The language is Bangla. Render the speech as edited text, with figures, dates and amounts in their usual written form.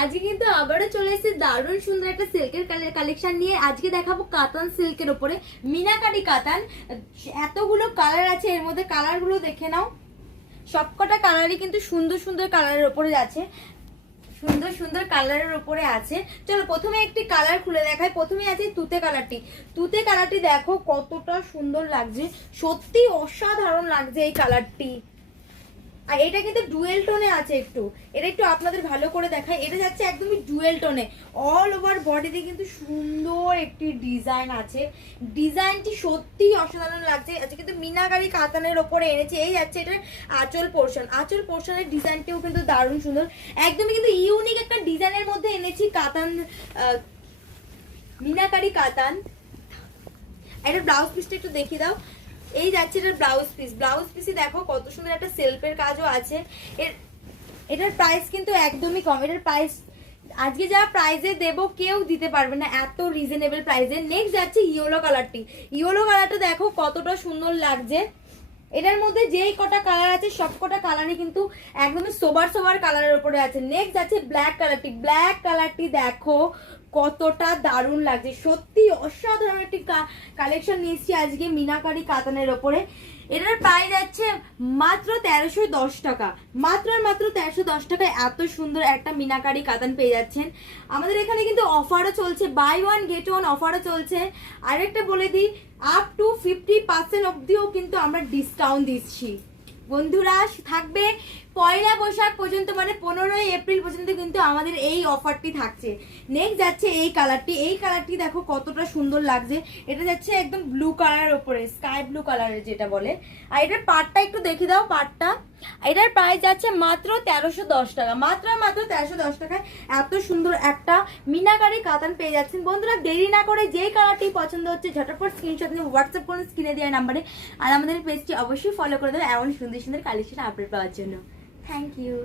আজকে কিন্তু আবারও চলে এসেছে দারুণ সুন্দর একটা সিল্কের কালেকশন নিয়ে। আজকে দেখাবো কাতান সিল্কের উপরে মিনাকারি কাতান। এতগুলো কালার আছে, এর মধ্যে কালারগুলো দেখে নাও। সবকটা কালারই কিন্তু সুন্দর সুন্দর কালারের উপরে আছে, সুন্দর সুন্দর কালারের উপরে আছে। চলো প্রথমে একটি কালার খুলে দেখাই। প্রথমে আছে তুতে কালারটি। তুতে কালারটি দেখো কতটা সুন্দর লাগছে, সত্যি অসাধারণ লাগছে এই কালারটি। আর এটা কিন্তু ডুয়েল টোনে আছে। এটা একটু আপনাদের ভালো করে দেখাই। এটা যাচ্ছে একদমই ডুয়েল টোনে, অল ওভার বডিতে কিন্তু সুন্দর একটি ডিজাইন আছে। ডিজাইনটি সত্যি অসাধারণ লাগছে। আজকে কিন্তু মিনাকারি কাতানের ওপরে এনেছি। এই যাচ্ছে এটার আঁচল পোর্শন। আঁচল পোর্শনের ডিজাইনটিও কিন্তু দারুণ সুন্দর, একদমই কিন্তু ইউনিক একটা ডিজাইনের মধ্যে এনেছি কাতান, মিনাকারি কাতান। এটা ব্লাউজ পিসটা একটু দেখিয়ে দাও। এই যাচ্ছে এটার ব্লাউজ পিস। ব্লাউজ পিসে দেখো কত সুন্দর একটা সেলফের কাজও আছে। এটার প্রাইস কিন্তু একদমই কম। এটার প্রাইস আজকে যা প্রাইসে দেব কেউ দিতে পারবে না, এত রিজনেবল প্রাইসে। নেক্সট যাচ্ছে ইয়েলো কালারটি। ইয়েলো কালারটা দেখো কতটা সুন্দর লাগছে। এটার মধ্যে যেই কটা কালার আছে সব কটা কালারই কিন্তু একদমই সোবার সোবার কালারের উপরে আছে। নেক্সট আছে ব্ল্যাক কালারটি। ব্ল্যাক কালারটি দেখো কতটা দারুণ লাগছে, সত্যি অসাধারণ একটি কালেকশন নিয়েছি আজকে মিনাকারি কাতানের ওপরে। এটার প্রাইস আছে মাত্র 1310 টাকা। মাত্র 1310 টাকায় এত সুন্দর একটা মিনাকারি কাতান পেয়ে যাচ্ছেন। আমাদের এখানে কিন্তু অফারও চলছে, বাই ওয়ান গেট ওয়ান অফারও চলছে। আরেকটা বলে দিই, আপ টু 50% অবধিও কিন্তু আমরা ডিসকাউন্ট দিচ্ছি। বন্ধুরা থাকবে পয়লা বৈশাখ পর্যন্ত, মানে 15ই এপ্রিল পর্যন্ত কিন্তু আমাদের এই অফারটি থাকছে। নেক্সট যাচ্ছে এই কালারটি। এই কালারটি দেখো কতটা সুন্দর লাগছে। এটা যাচ্ছে একদম ব্লু কালারের ওপরে, স্কাই ব্লু কালারের যেটা বলে। আর এটার পাটটা একটু দেখে দাও। পাটটা এটার প্রাইস যাচ্ছে মাত্র 1310 টাকা। মাত্র 1310 টাকায় এত সুন্দর একটা মিনাকারি কাতান পেয়ে যাচ্ছেন। বন্ধুরা দেরি না করে যেই কালারটি পছন্দ হচ্ছে ঝটপট স্ক্রিনশট নিয়ে হোয়াটসঅ্যাপ করুন স্ক্রিনে দেওয়া নাম্বারে। আর আমাদের পেজটি অবশ্যই ফলো করে দেবেন এমন সুন্দর সুন্দর কালেকশন আপডেট পাওয়ার জন্য। Thank you.